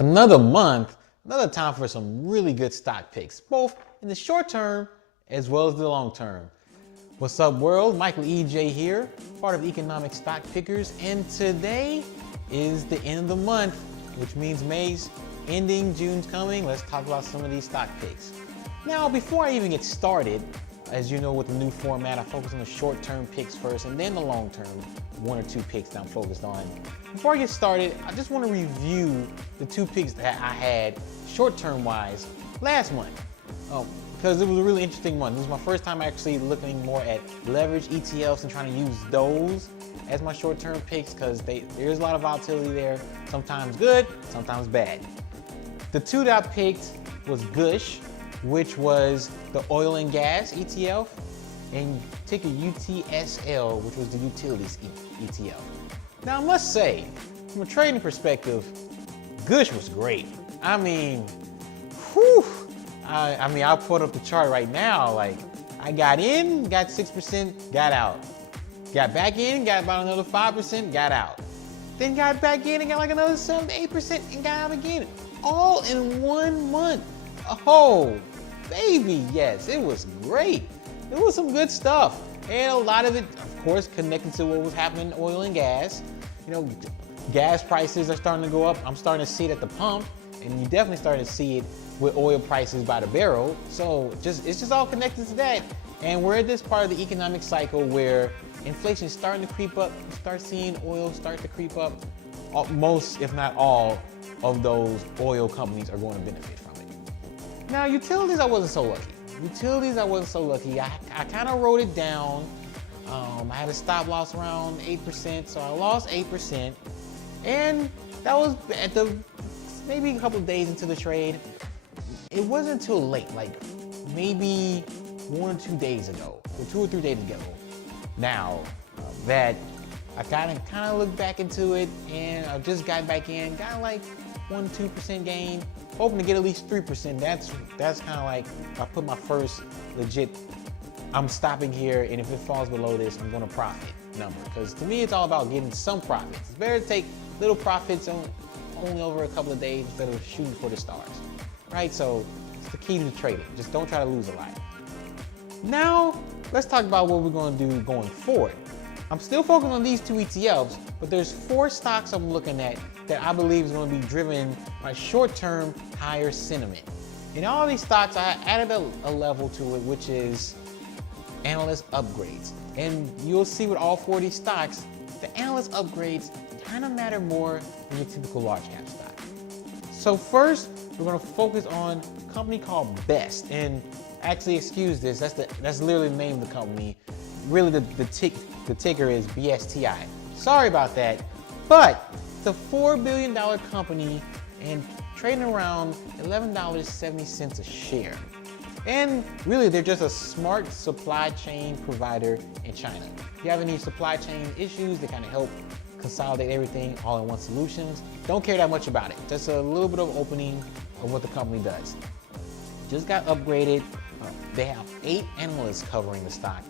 Another month, another time for some really good stock picks, both in the short term as well as the long term. What's up, world? Michael EJ here, part of Economic Stock Pickers, and today is the end of the month, which means May's ending, June's coming. Let's talk about some of these stock picks. Now, before I even get started, as you know, with the new format, I focus on the short-term picks first and then the long-term, one or two picks that I'm focused on. Before I get started, I just want to review the two picks that I had short-term wise last month. Because it was a really interesting month. This was my first time actually looking more at leverage ETFs and trying to use those as my short-term picks because there's a lot of volatility there, sometimes good, sometimes bad. The two that I picked was Gush, which was the oil and gas ETF, and ticker UTSL, which was the utilities ETF. Now, I must say, from a trading perspective, Gush was great. I mean, whew. I'll put up the chart right now. Like, I got in, got 6%, got out. Got back in, got about another 5%, got out. Then got back in and got like another 7 to 8% and got out again. All in 1 month. Oh, baby, yes, it was great. It was some good stuff. And a lot of it, of course, connected to what was happening in oil and gas. You know, gas prices are starting to go up. I'm starting to see it at the pump, and you definitely starting to see it with oil prices by the barrel. So it's just all connected to that. And we're at this part of the economic cycle where inflation is starting to creep up. You start seeing oil start to creep up. Most, if not all, of those oil companies are going to benefit from it. Now, utilities, I wasn't so lucky. I kind of wrote it down. I had a stop loss around 8%, so I lost 8%. And that was at maybe a couple of days into the trade. It wasn't until late, like maybe 1 or 2 days ago, or 2 or 3 days ago, now that I kind of looked back into it, and I just got back in, got like 1-2% gain, hoping to get at least 3%. That's kind of like I put my first legit, I'm stopping here, and if it falls below this, I'm going to profit number. Because to me, it's all about getting some profits. It's better to take little profits only over a couple of days instead of shooting for the stars. Right? So it's the key to trading. Just don't try to lose a lot. Now, let's talk about what we're going to do going forward. I'm still focused on these two ETFs, but there's 4 stocks I'm looking at that I believe is going to be driven by short-term higher sentiment. In all these stocks, I added a level to it, which is analyst upgrades. And you'll see with all 4 of these stocks, the analyst upgrades kind of matter more than your typical large cap stock. So first, we're going to focus on a company called Best. And actually, excuse this, that's literally the name of the company. Really, the ticker is VSTI. Sorry about that, but it's a $4 billion company and trading around $11.70 a share. And really, they're just a smart supply chain provider in China. If you have any supply chain issues, they kind of help consolidate everything all in one solutions. Don't care that much about it. Just a little bit of opening of what the company does. Just got upgraded. They have 8 analysts covering the stock,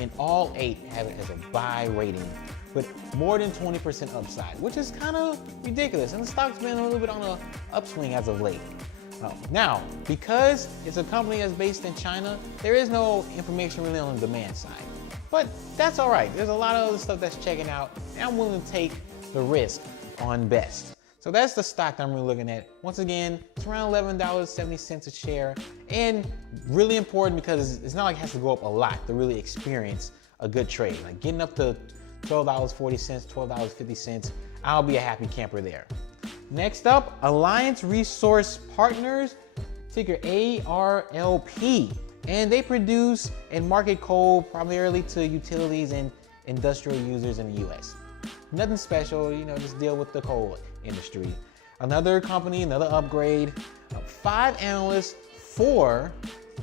and all 8 have it as a buy rating with more than 20% upside, which is kind of ridiculous. And the stock's been a little bit on an upswing as of late. Now, because it's a company that's based in China, there is no information really on the demand side. But that's all right. There's a lot of other stuff that's checking out, and I'm willing to take the risk on Best. So that's the stock that I'm really looking at. Once again, it's around $11.70 a share, and really important because it's not like it has to go up a lot to really experience a good trade. Like getting up to $12.40, $12.50, I'll be a happy camper there. Next up, Alliance Resource Partners, ticker ARLP. And they produce and market coal primarily to utilities and industrial users in the US. Nothing special, just deal with the coal industry. Another company, another upgrade, 5 analysts, 4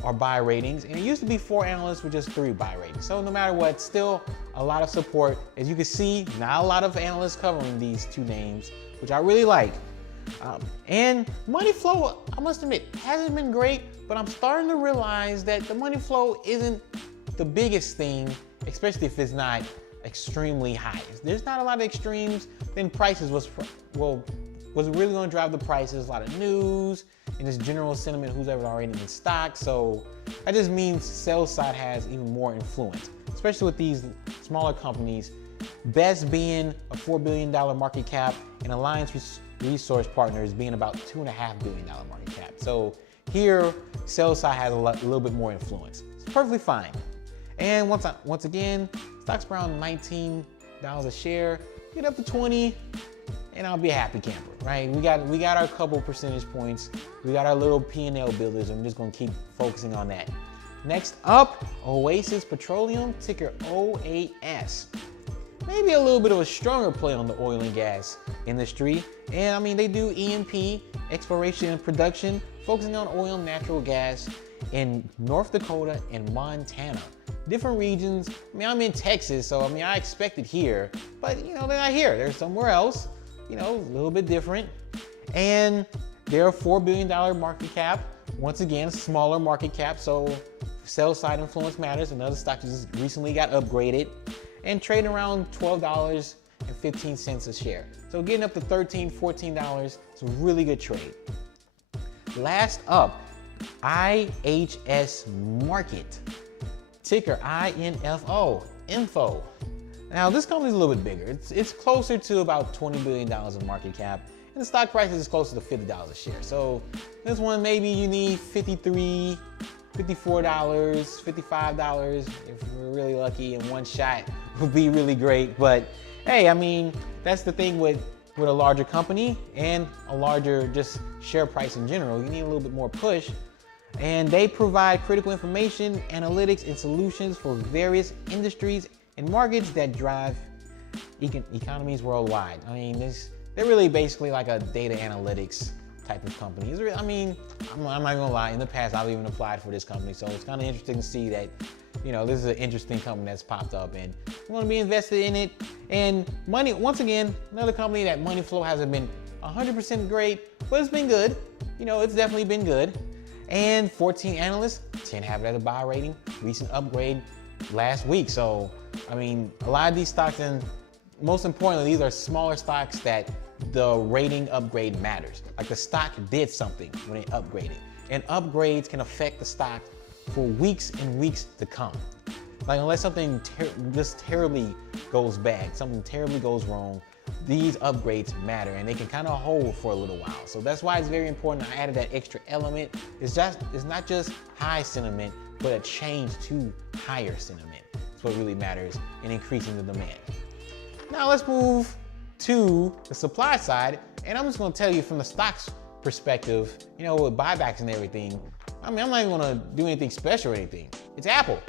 are buy ratings, and it used to be 4 analysts with just 3 buy ratings. So no matter what, still a lot of support. As you can see, not a lot of analysts covering these 2 names, which I really like. And money flow, I must admit, hasn't been great, but I'm starting to realize that the money flow isn't the biggest thing, especially if it's not extremely high. If there's not a lot of extremes, then prices will what's really going to drive the price is a lot of news and just general sentiment, who's ever already in stock. So that just means sell side has even more influence, especially with these smaller companies. Best being a $4 billion market cap, and Alliance Resource Partners being about $2.5 billion market cap. So here, sell side has a little bit more influence. It's perfectly fine. And once again, stock's around $19 a share. Get up to 20, and I'll be a happy camper, right? We got our couple percentage points. We got our little P&L builders, and we're just gonna keep focusing on that. Next up, Oasis Petroleum, ticker OAS. Maybe a little bit of a stronger play on the oil and gas industry. And I mean, they do E&P, exploration and production, focusing on oil and natural gas in North Dakota and Montana. Different regions. I mean, I'm in Texas, so I mean, I expect it here, but you know, they're not here. They're somewhere else, you know, a little bit different. And they're a $4 billion market cap. Once again, smaller market cap, so sell side influence matters. Another stock that just recently got upgraded and trading around $12.15 a share. So getting up to $13, $14, it's a really good trade. Last up, IHS Market, ticker INFO. Now this company's a little bit bigger. It's closer to about $20 billion in market cap, and the stock price is closer to $50 a share. So this one, maybe you need $53, $54, $55 if we're really lucky, and one shot would be really great. But hey, I mean, that's the thing with a larger company and a larger just share price in general. You need a little bit more push. And they provide critical information, analytics, and solutions for various industries and markets that drive economies worldwide. I mean, they're really basically like a data analytics type of company. I mean, I'm not gonna lie, in the past I've even applied for this company, so it's kind of interesting to see that, you know, this is an interesting company that's popped up, and you want to be invested in it. And money, once again, another company that money flow hasn't been 100% great, but it's been good. You know, it's definitely been good. And 14 analysts, 10 have it at a buy rating, recent upgrade last week. So, I mean, a lot of these stocks, and most importantly, these are smaller stocks that the rating upgrade matters. Like the stock did something when it upgraded. And upgrades can affect the stock for weeks and weeks to come. Like unless something just terribly goes bad, something terribly goes wrong, these upgrades matter, and they can kind of hold for a little while. So that's why it's very important. I added that extra element. It's not just high sentiment, but a change to higher sentiment. That's what really matters in increasing the demand. Now let's move to the supply side, and I'm just going to tell you from the stocks perspective, you know, with buybacks and everything. I mean, I'm not even going to do anything special or anything. It's Apple.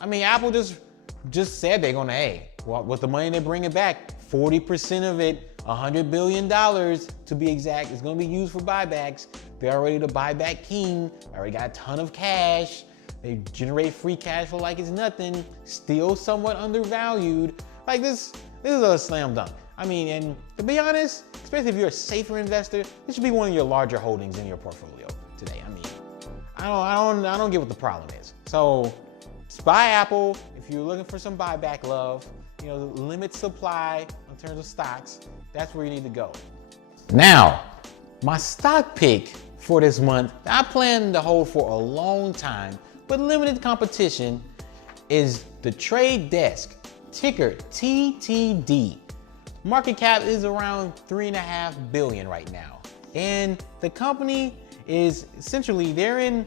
I mean, Apple just said they're going to, hey, well, with the money they're bringing back, 40% of it, $100 billion to be exact, is going to be used for buybacks. They're already the buyback king. Already got a ton of cash. They generate free cash flow like it's nothing. Still somewhat undervalued. Like this is a slam dunk. I mean, and to be honest, especially if you're a safer investor, this should be one of your larger holdings in your portfolio today. I mean, I don't get what the problem is. So just buy Apple if you're looking for some buyback love. You know, limit supply in terms of stocks. That's where you need to go. Now, my stock pick for this month, I plan to hold for a long time, but limited competition, is the Trade Desk, ticker TTD. Market cap is around $3.5 billion right now. And the company is essentially, they're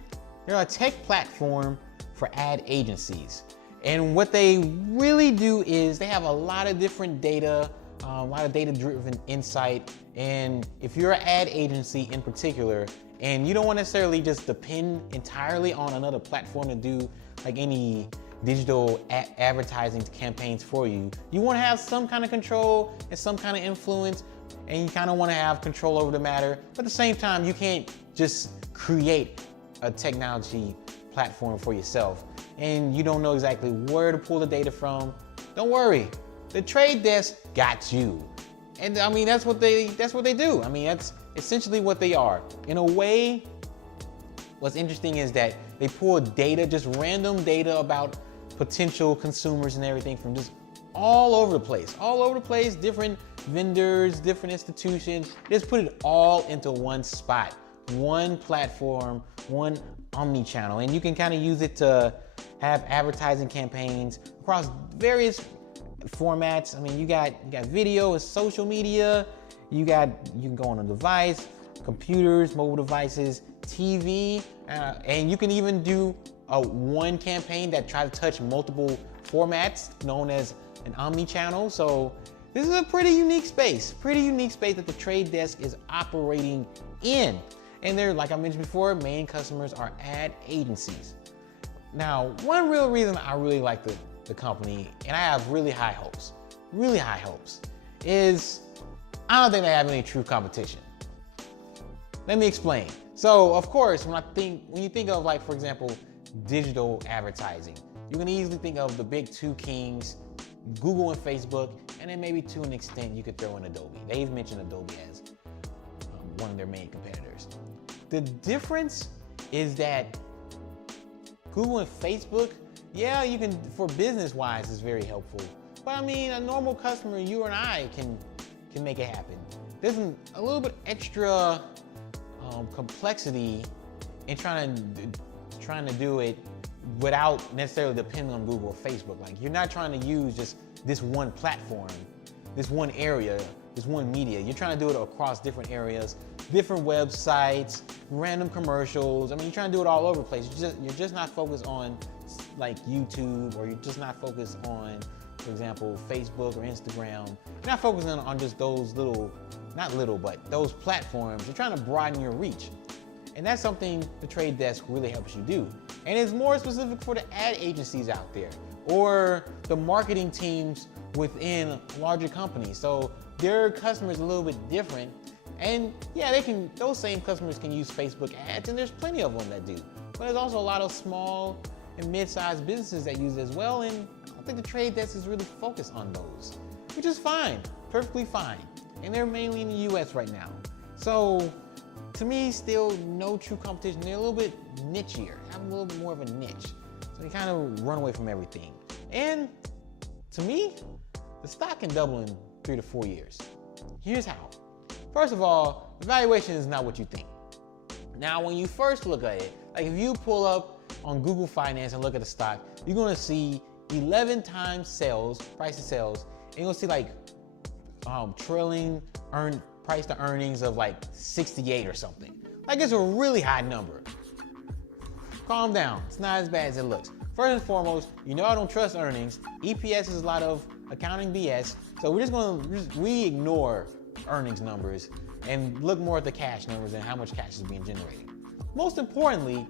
a tech platform for ad agencies. And what they really do is they have a lot of different data, a lot of data-driven insight. And if you're an ad agency in particular, and you don't want to necessarily just depend entirely on another platform to do like any digital advertising campaigns for you, you want to have some kind of control and some kind of influence, and you kind of want to have control over the matter. But at the same time, you can't just create a technology platform for yourself and you don't know exactly where to pull the data from. Don't worry, the Trade Desk got you. And I mean, that's what they do. I mean, that's essentially what they are. In a way, what's interesting is that they pull data, just random data about potential consumers and everything from just all over the place, different vendors, different institutions. Just put it all into one spot, one platform, one omni-channel, and you can kind of use it to have advertising campaigns across various formats. I mean, you got video and social media. You can go on a device, computers, mobile devices, TV, and you can even do one campaign that try to touch multiple formats, known as an omni-channel. So this is a pretty unique space that the trade desk is operating in. And they're, like I mentioned before, main customers are ad agencies. Now, one real reason I really like the company, and I have really high hopes, is I don't think they have any true competition. Let me explain. So, of course, when you think of, like, for example, digital advertising, you can easily think of the big two kings, Google and Facebook, and then maybe to an extent you could throw in Adobe. They've mentioned Adobe as one of their main competitors. The difference is that Google and Facebook, yeah, you can, for business-wise, is very helpful. But I mean, a normal customer, you and I, can make it happen. There's a little bit extra complexity in trying to do it without necessarily depending on Google or Facebook. Like, you're not trying to use just this one platform, this one area, this one media. You're trying to do it across different areas, different websites, random commercials. I mean, you're trying to do it all over the place. You're just not focused on, like, YouTube, or you're just not focused on, for example, Facebook or Instagram. You're not focusing on just those those platforms. You're trying to broaden your reach. And that's something the trade desk really helps you do. And it's more specific for the ad agencies out there, or the marketing teams within larger companies. So their customers are a little bit different. And yeah, those same customers can use Facebook ads, and there's plenty of them that do. But there's also a lot of small and mid-sized businesses that use it as well, and I don't think the trade desk is really focused on those, which is fine, perfectly fine. And they're mainly in the US right now. So to me, still no true competition. They're a little bit nichier, have a little bit more of a niche. So they kind of run away from everything. And to me, the stock can double in 3 to 4 years. Here's how. First of all, the valuation is not what you think. Now, when you first look at it, like if you pull up on Google Finance and look at the stock, you're gonna see 11 times sales, price to sales, and you're gonna see like trailing price to earnings of like 68 or something. Like, it's a really high number. Calm down, it's not as bad as it looks. First and foremost, you know I don't trust earnings. EPS is a lot of accounting BS, so we ignore earnings numbers and look more at the cash numbers and how much cash is being generated. Most importantly,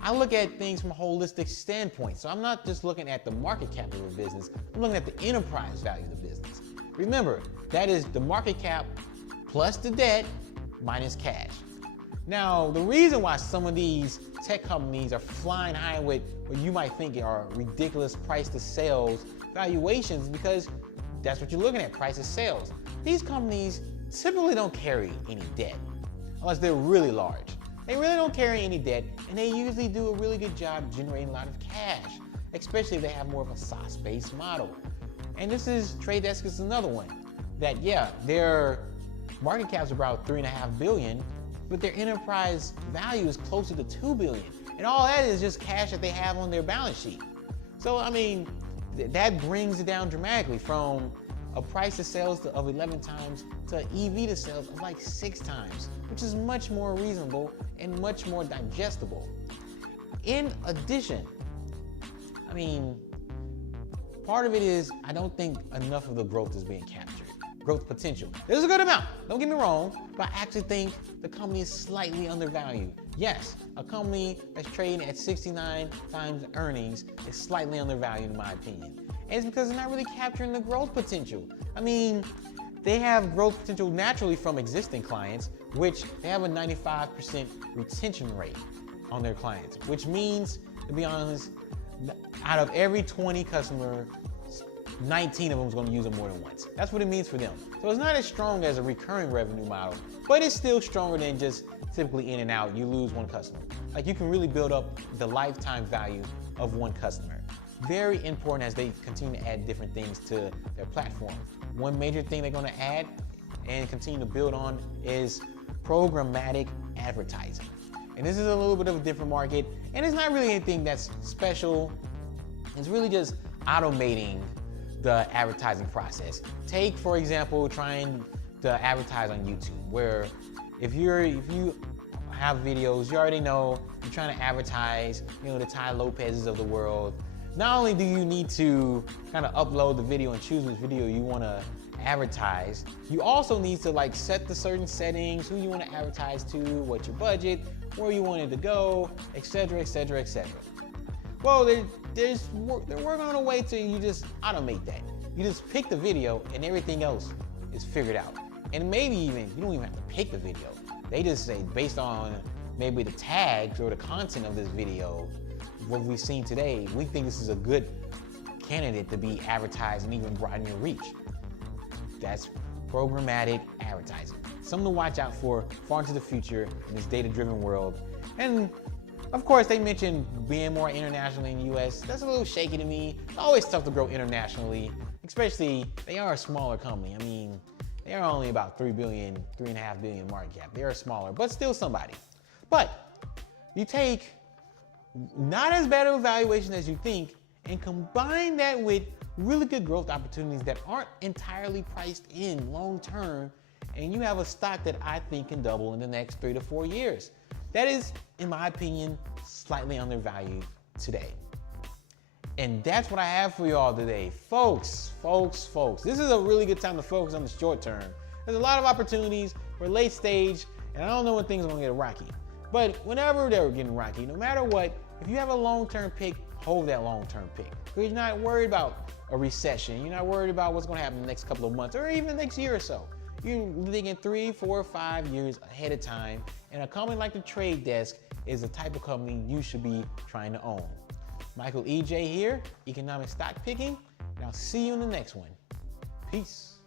I look at things from a holistic standpoint. So I'm not just looking at the market cap of a business, I'm looking at the enterprise value of the business. Remember, that is the market cap plus the debt minus cash. Now, the reason why some of these tech companies are flying high with what you might think are ridiculous price to sales valuations is because that's what you're looking at, price to sales. These companies typically don't carry any debt unless they're really large. They really don't carry any debt, and they usually do a really good job generating a lot of cash, especially if they have more of a SaaS-based model. And this is, Trade Desk is another one that, yeah, their market cap's about $3.5 billion, but their enterprise value is closer to $2 billion. And all that is just cash that they have on their balance sheet. So, I mean, that brings it down dramatically from a price to sales of 11 times to an EV to sales of like 6 times, which is much more reasonable and much more digestible. In addition, I mean, part of it is I don't think enough of the growth is being captured. Growth potential. There's a good amount, don't get me wrong, but I actually think the company is slightly undervalued. Yes, a company that's trading at 69 times earnings is slightly undervalued in my opinion. And it's because they're not really capturing the growth potential. I mean, they have growth potential naturally from existing clients, which they have a 95% retention rate on their clients, which means, to be honest, out of every 20 customers, 19 of them is going to use them more than once. That's what it means for them. So it's not as strong as a recurring revenue model, but it's still stronger than just typically in and out. You lose one customer. Like, you can really build up the lifetime value of one customer. Very important as they continue to add different things to their platform. one major thing they're going to add and continue to build on is programmatic advertising. And this is a little bit of a different market, and it's not really anything that's special. It's really just automating the advertising process. Take, for example, trying to advertise on YouTube, where if you have videos, you already know you're trying to advertise, the Ty Lopez's of the world. Not only do you need to kind of upload the video and choose which video you want to advertise, you also need to like set the certain settings, who you want to advertise to, what's your budget, where you want it to go, etc., etc., etc. Well, they're working on a way to you just automate that. You just pick the video and everything else is figured out. And maybe even, you don't even have to pick the video. They just say, based on maybe the tags or the content of this video, what we've seen today, we think this is a good candidate to be advertised and even broaden your reach. That's programmatic advertising. Something to watch out for far into the future in this data-driven world. And of course, they mentioned being more international in the US. That's a little shaky to me. It's always tough to grow internationally, especially they are a smaller company. I mean, they are only about 3.5 billion market cap. They are smaller, but still somebody. But you take not as bad of a valuation as you think and combine that with really good growth opportunities that aren't entirely priced in long term, and you have a stock that I think can double in the next 3 to 4 years. That is, in my opinion, slightly undervalued today. And that's what I have for y'all today. Folks, this is a really good time to focus on the short term. There's a lot of opportunities. We're late stage, and I don't know when things are gonna get rocky. But whenever they're getting rocky, no matter what, if you have a long-term pick, hold that long-term pick. Because you're not worried about a recession. You're not worried about what's gonna happen in the next couple of months or even the next year or so. You're thinking 3, 4, 5 years ahead of time. And a company like the Trade Desk is the type of company you should be trying to own. Michael EJ here, Economic Stock Picking, and I'll see you in the next one. Peace.